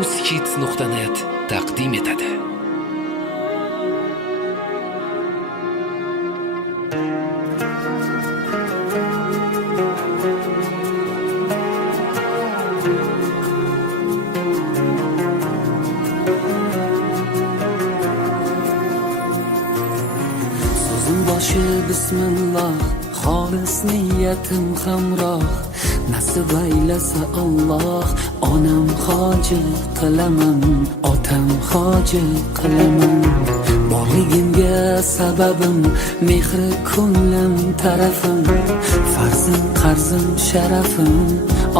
uzhits.net taqdim etadi. So'zim boshi bismillah, xolis niyatim hamroh. Nasib aylasa Alloh, onam hoji qilaman, otam hoji qilaman. Borligimga sababim, mehri ko'nglim tarafim, farzim qarzim sharafim.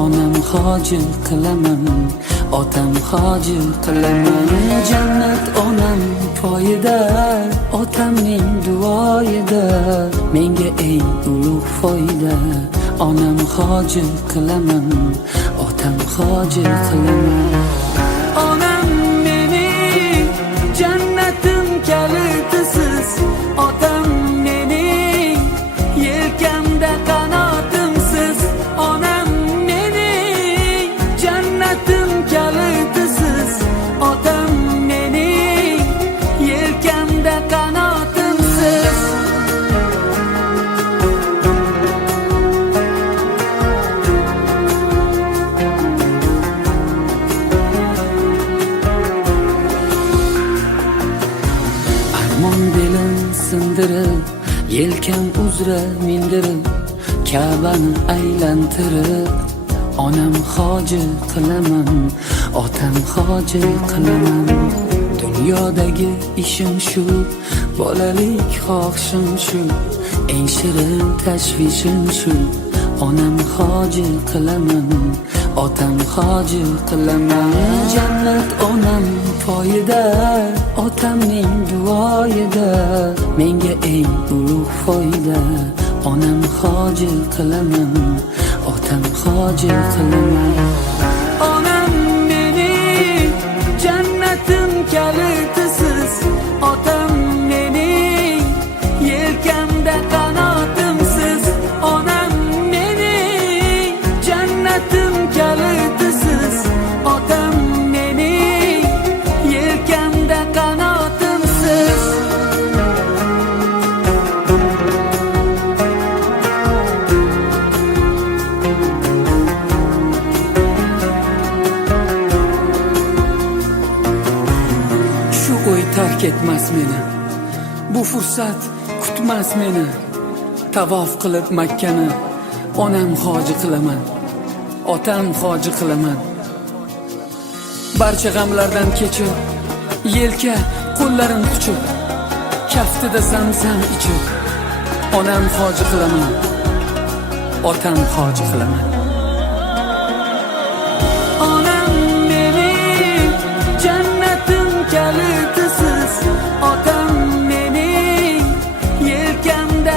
Onam hoji qilaman, otam hoji qilaman. Jannat onam poyida, otamning duoyida, menga eng ulug' foyda. Onam hoji qilaman, otam hoji qilaman. Onam mening jannatim kalitisiz, otam mening yelkamda qanotimsiz. Onam mening jannatim kalitisiz, otam mening yelkamda qanotimsiz. Armon belim sindirib, yelkam uzra mindirib, Ka'bani aylantirib, onam hoji qilaman, otam hoji qilaman. Dunyodagi ishim shu, bolalik xohishim shu, eng shirin tashvishim shu. Onam hoji qilaman, otam hoji qilaman. Jannat onam poyida, otamning duoyida, menga eng ulug' foyda. Onam hoji qilaman, otam hoji qilaman. Onam mening jannatim kalitisiz, otam mening yelkamda qanotimsiz. Onam mening jannatim kalitisiz, otam mening yelkamda qanotimsiz. Shu o'y tark etmas meni, bu fursat kutmas meni. Tavof qilib Makkani, onam hoji qilaman, otam hoji qilaman. Barcha g'amlardan kechib, yelka qo'llarim quchib, kaftida zamzam ichib, onam hoji qilaman, otam hoji qilaman. Onam mening jannatim kalitisiz, otam mening yelkamda